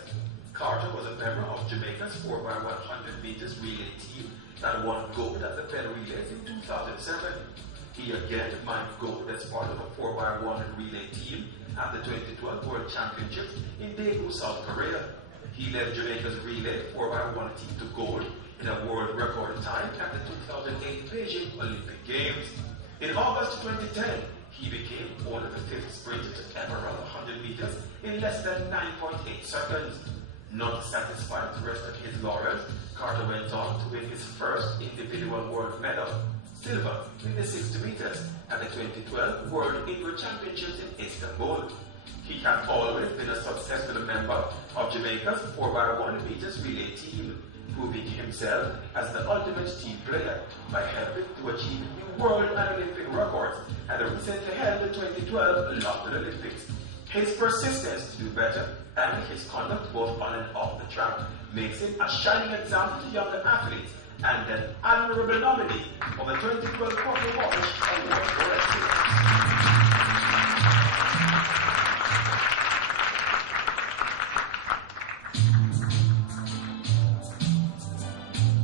Carter was a member of Jamaica's 4x100 meters relay team that won gold at the Penn Relays in 2007. He again mined gold as part of a 4x100 relay team at the 2012 World Championships in Daegu, South Korea. He led Jamaica's relay 4x1 team to gold in a world record time at the 2008 Beijing Olympic Games. In August 2010, he became only the fifth sprinter to ever run 100 meters in less than 9.8 seconds. Not satisfied to rest on his laurels, Carter went on to win his first individual world medal, silver in the 60 meters at the 2012 World Indoor Championships in Istanbul. He has always been a successful member of Jamaica's 4x1 meters relay team, proving himself as the ultimate team player by helping to achieve new world and Olympic records at the recently held 2012 London Olympics. His persistence to do better and his conduct both on and off the track makes him a shining example to younger athletes and an honorable nominee of the 2012 Courtney Walsh Award for Excellence.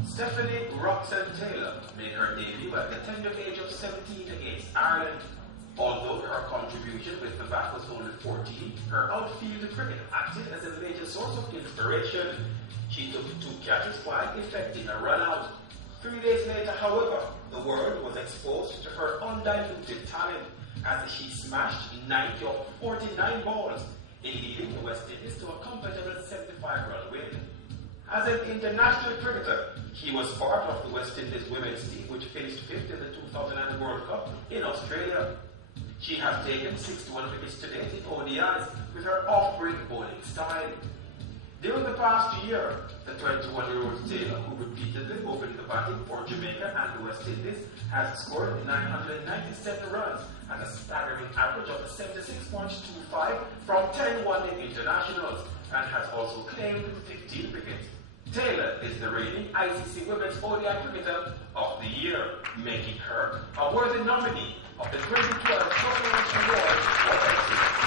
Stephanie Roxanne Taylor made her debut at the tender age of 17 against Ireland. Although her contribution with the bat was only 14, her outfield cricket acted as a major source of inspiration. She took 2 catches while effecting a run-out. 3 days later, however, the world was exposed to her undiluted talent as she smashed 90 of 49 balls in leading the West Indies to a comfortable 75-run win. As an international cricketer, he was part of the West Indies women's team, which finished 5th in the 2009 World Cup in Australia. She has taken 61 wickets to date in ODIs with her off-break bowling style. During the past year, the 21-year-old Taylor, who repeatedly opened the batting for Jamaica and the West Indies, has scored 997 runs at a staggering average of 76.25 from 10 one-day internationals, and has also claimed 15 wickets. Taylor is the reigning ICC Women's ODI Cricketer of the Year, making her a worthy nominee of the 2012 Courtney Award for Excellence.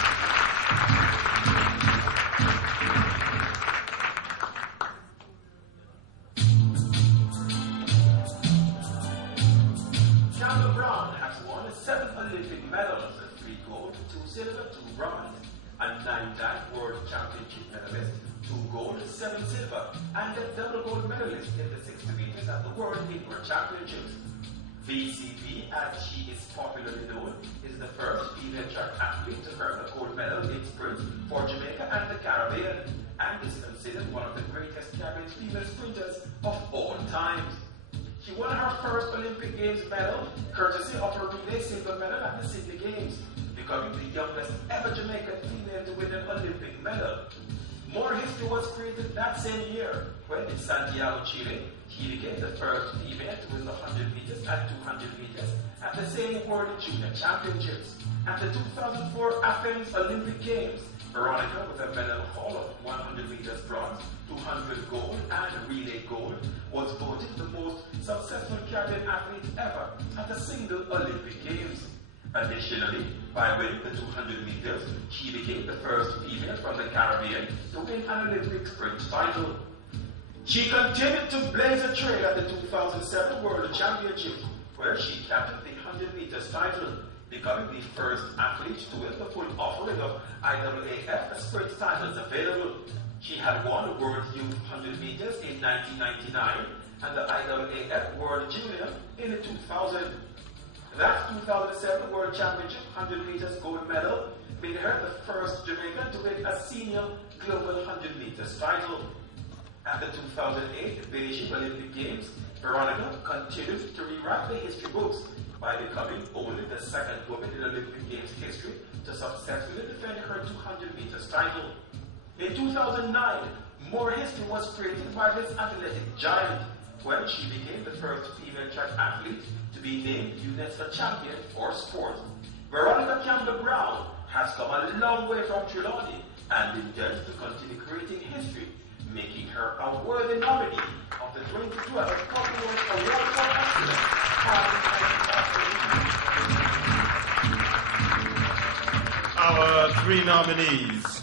Campbell Brown has won 7 Olympic medals, 3 gold, 2 silver, 2 bronze, a 9-time World Championship medalist, 2 gold, 7 silver, and a double gold medalist in the 60 meters at the World Indoor Championships. VCP, as she is popularly known, is the first female track athlete to earn a gold medal in sprint for Jamaica and the Caribbean, and is considered one of the greatest Caribbean female sprinters of all times. She won her first Olympic Games medal courtesy of her relay silver medal at the Sydney Games, becoming the youngest ever Jamaican female to win an Olympic medal. More history was created that same year when in Santiago, Chile, she became the first female to win the 100 meters and 200 meters at the same World Junior Championships. At the 2004 Athens Olympic Games, Veronica, with a medal haul of 100 meters bronze, 200 gold, and relay gold, was voted the most successful Caribbean athlete ever at a single Olympic Games. Additionally, by winning the 200 meters, she became the first female from the Caribbean to win an Olympic sprint title. She continued to blaze a trail at the 2007 World Championship, where she captained the 100 meters title, becoming the first athlete to win the full offering of IAAF sprint titles available. She had won the World Youth 100 meters in 1999 and the IAAF World Junior in 2000. That 2007 World Championship 100 meters gold medal made her the first Jamaican to win a senior global 100 meters title. At the 2008 Beijing Olympic Games, Veronica continued to rewrite the history books by becoming only the second woman in Olympic Games history to successfully defend her 200 meters title. In 2009, more history was created by this athletic giant when she became the first female track athlete to be named UNESCO champion for sport. Veronica Campbell-Brown has come a long way from Trelawney and intends to continue creating history, making her a worthy nominee of the 2012 Commonwealth Award for Excellence. Our three nominees.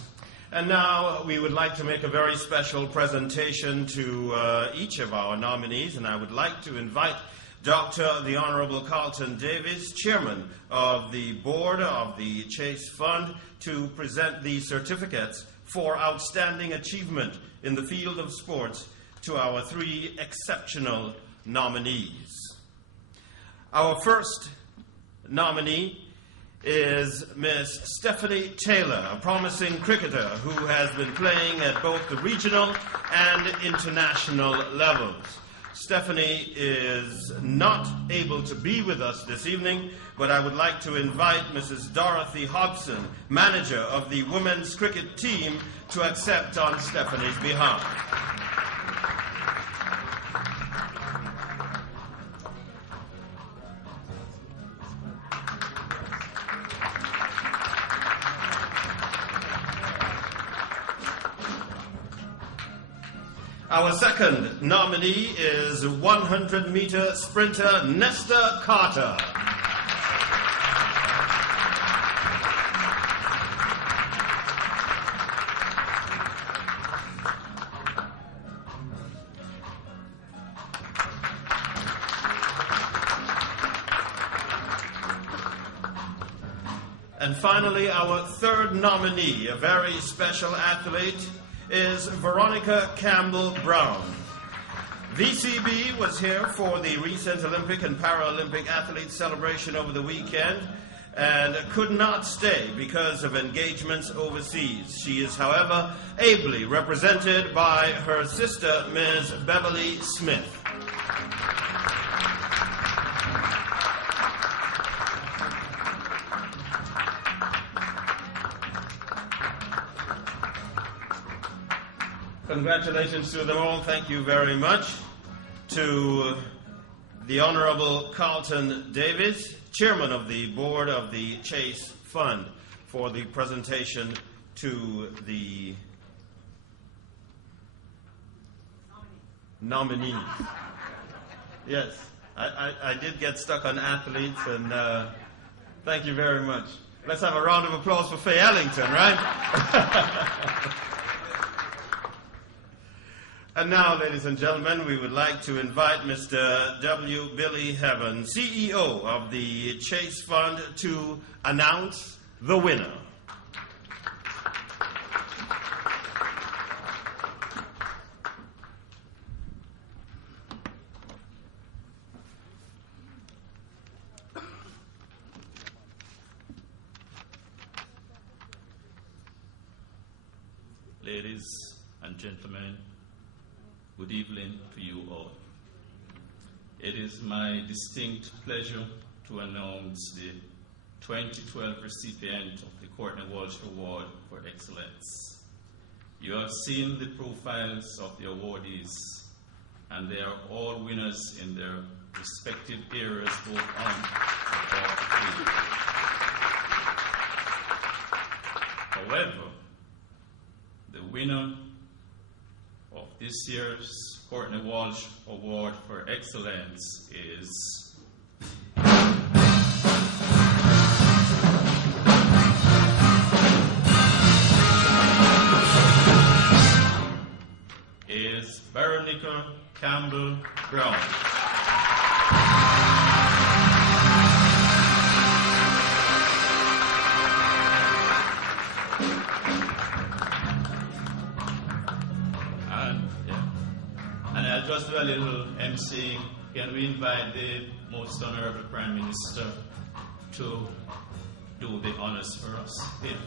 And now we would like to make a very special presentation to each of our nominees, and I would like to invite Dr. the Honorable Carlton Davis, Chairman of the Board of the Chase Fund, to present the certificates for outstanding achievement in the field of sports to our three exceptional nominees. Our first nominee is Miss Stephanie Taylor, a promising cricketer who has been playing at both the regional and international levels. Stephanie is not able to be with us this evening, but I would like to invite Mrs. Dorothy Hobson, manager of the women's cricket team, to accept on Stephanie's behalf. Our second nominee is 100-meter sprinter Nesta Carter. And finally, our third nominee, a very special athlete, is Veronica Campbell-Brown. VCB was here for the recent Olympic and Paralympic athlete celebration over the weekend and could not stay because of engagements overseas. She is, however, ably represented by her sister, Ms. Beverly Smith. Congratulations to them all. Thank you very much. To the Honorable Carlton Davis, Chairman of the Board of the Chase Fund, for the presentation to the nominees. Yes, I did get stuck on athletes, and thank you very much. Let's have a round of applause for Faye Ellington, right? And now, ladies and gentlemen, we would like to invite Mr. W. Billy Heaven, CEO of the Chase Fund, to announce the winner. Ladies and gentlemen, good evening to you all. It is my distinct pleasure to announce the 2012 recipient of the Courtney Walsh Award for Excellence. You have seen the profiles of the awardees, and they are all winners in their respective areas, both on and off the field. However, the winner of this year's Courtney Walsh Award for Excellence is Veronica Campbell Brown. And I'll just do a little MC. Can we invite the most honorable Prime Minister to do the honors for us here?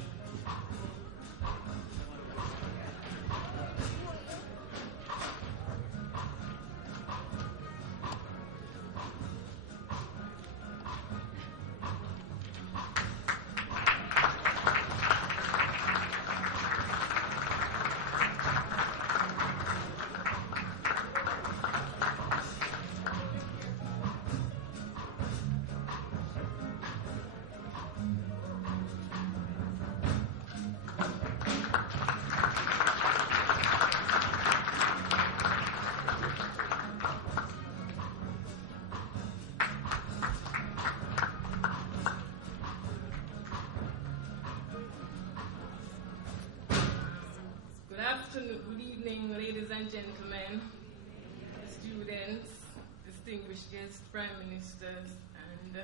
Good evening, ladies and gentlemen, students, distinguished guests, prime ministers, and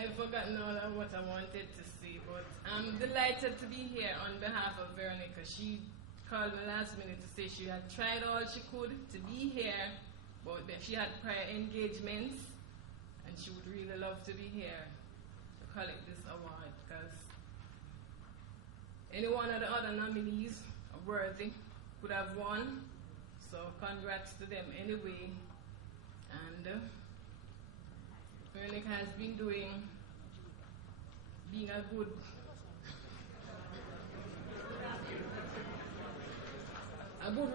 I've forgotten all of what I wanted to say, but I'm delighted to be here on behalf of Veronica. She called me last minute to say she had tried all she could to be here, but she had prior engagements, and she would really love to be here to collect this award, because any one of the other nominees are worthy, could have won, so congrats to them anyway. And Veronica has been being a good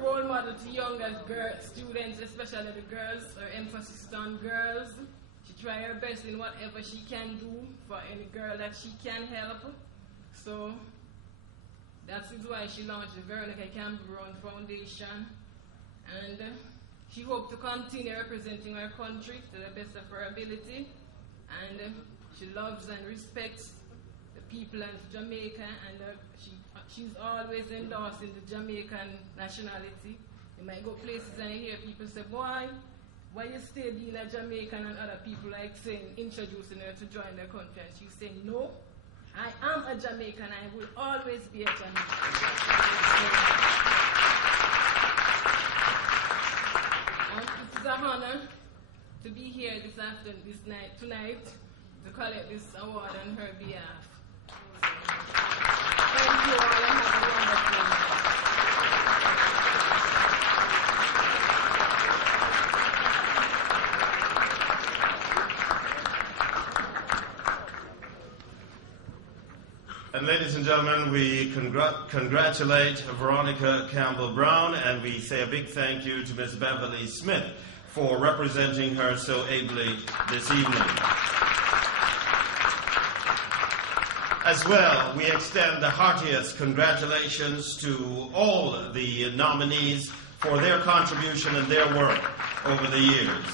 role model to younger students, especially the girls. Her emphasis is on girls. She tries her best in whatever she can do for any girl that she can help. So that's why she launched the Veronica Campbell Brown Foundation. And she hopes to continue representing her country to the best of her ability. And she loves and respects the people of Jamaica, and she's always endorsing the Jamaican nationality. You might go places and you hear people say, boy, why you stay being a Jamaican, and other people like saying, introducing her to join their country, and she's saying, no, I am a Jamaican, I will always be a Jamaican. It is an honor to be here tonight, to collect this award on her behalf. Thank you all, and have a wonderful day. And ladies and gentlemen, we congratulate Veronica Campbell Brown, and we say a big thank you to Ms. Beverly Smith for representing her so ably this evening. As well, we extend the heartiest congratulations to all the nominees for their contribution and their work over the years.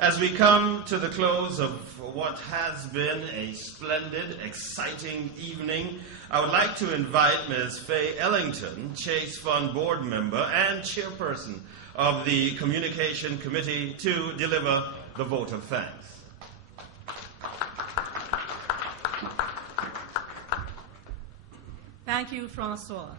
As we come to the close of what has been a splendid, exciting evening, I would like to invite Ms. Faye Ellington, Chase Fund Board Member and Chairperson of the Communication Committee, to deliver the vote of thanks. Thank you, Francois.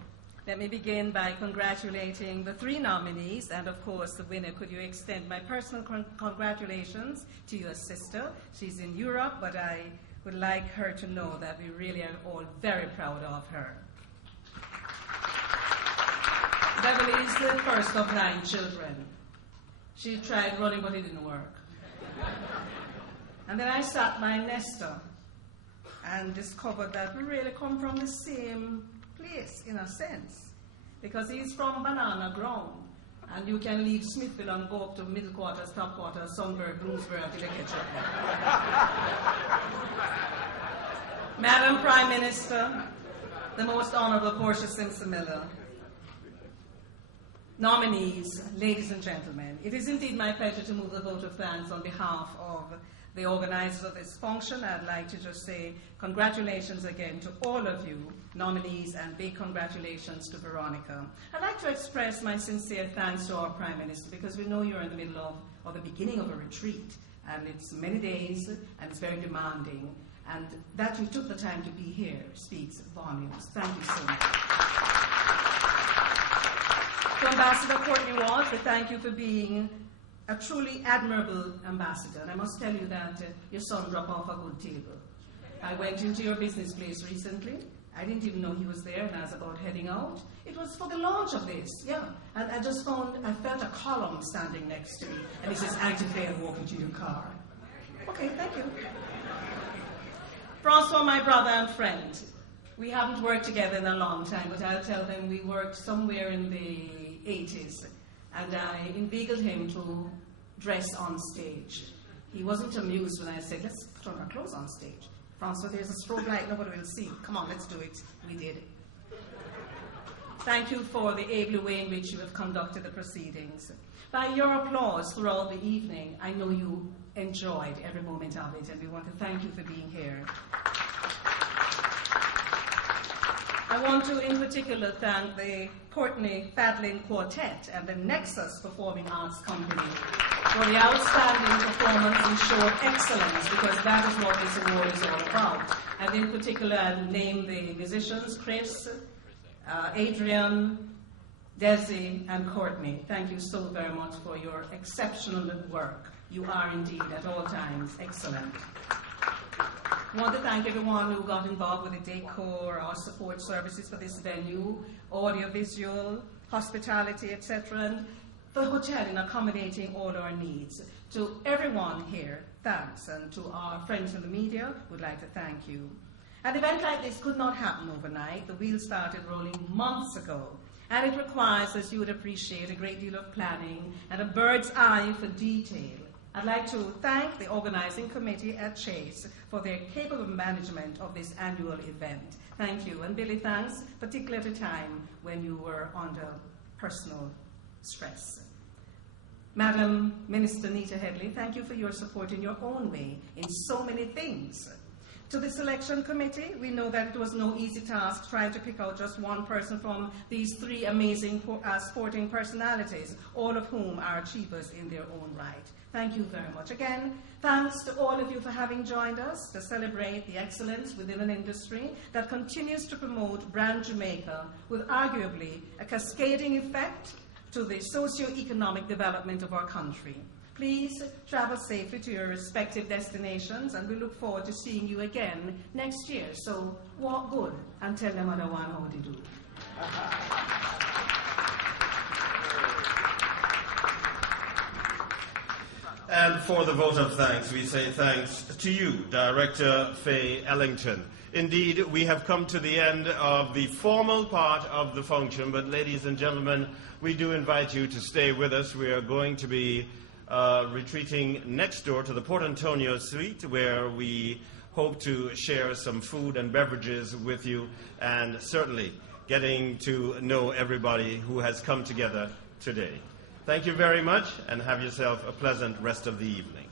Let me begin by congratulating the three nominees and, of course, the winner. Could you extend my personal congratulations to your sister? She's in Europe, but I would like her to know that we really are all very proud of her. Beverly is the first of 9 children. She tried running, but it didn't work. And then I sat by Nestor and discovered that we really come from the same place, in a sense, because he's from Banana Ground, and you can leave Smithville and go up to middle quarters, top quarters, Sunbury, Bloomsbury until you catch up. Madam Prime Minister, the Most Honorable Portia Simpson-Miller, nominees, ladies and gentlemen, it is indeed my pleasure to move the vote of thanks on behalf of the organizers of this function, I'd like to just say congratulations again to all of you nominees, and big congratulations to Veronica. I'd like to express my sincere thanks to our Prime Minister, because we know you're in the middle of, or the beginning of a retreat, and it's many days, and it's very demanding, and that you took the time to be here speaks volumes. Thank you so much. To Ambassador Courtney Walsh, we thank you for being a truly admirable ambassador. And I must tell you that your son dropped off a good table. I went into your business place recently. I didn't even know he was there, and I was about heading out. It was for the launch of this, yeah. And I felt a column standing next to me, and he says, "Auntie Faye, walk into your car." Okay, thank you. Francois, my brother and friend, we haven't worked together in a long time, but I'll tell them we worked somewhere in the 80s, and I inveigled him to dress on stage. He wasn't amused when I said, "Let's put on our clothes on stage." Francois, there's a strobe light, nobody will see. Come on, let's do it. We did it. Thank you for the able way in which you have conducted the proceedings. By your applause throughout the evening, I know you enjoyed every moment of it, and we want to thank you for being here. I want to, in particular, thank the Courtney Fadlin Quartet and the Nexus Performing Arts Company for the outstanding performance and show of excellence, because that is what this award is all about. And in particular, I'll name the musicians, Chris, Adrian, Desi, and Courtney. Thank you so very much for your exceptional work. You are indeed, at all times, excellent. I want to thank everyone who got involved with the decor, our support services for this venue, audiovisual, hospitality, etc., and the hotel in accommodating all our needs. To everyone here, thanks, and to our friends in the media, we'd like to thank you. An event like this could not happen overnight. The wheels started rolling months ago, and it requires, as you would appreciate, a great deal of planning and a bird's eye for detail. I'd like to thank the organizing committee at Chase for their capable management of this annual event. Thank you. And Billy, thanks, particularly at a time when you were under personal stress. Madam Minister Nita Headley, thank you for your support in your own way in so many things. To the selection committee, we know that it was no easy task trying to pick out just one person from these three amazing sporting personalities, all of whom are achievers in their own right. Thank you very much. Again, thanks to all of you for having joined us to celebrate the excellence within an industry that continues to promote brand Jamaica with arguably a cascading effect to the socio-economic development of our country. Please travel safely to your respective destinations, and we look forward to seeing you again next year. So walk good and tell them other one how to do. And for the vote of thanks, we say thanks to you, Director Faye Ellington. Indeed, we have come to the end of the formal part of the function, but ladies and gentlemen, we do invite you to stay with us. We are going to be retreating next door to the Port Antonio Suite, where we hope to share some food and beverages with you, and certainly getting to know everybody who has come together today. Thank you very much, and have yourself a pleasant rest of the evening.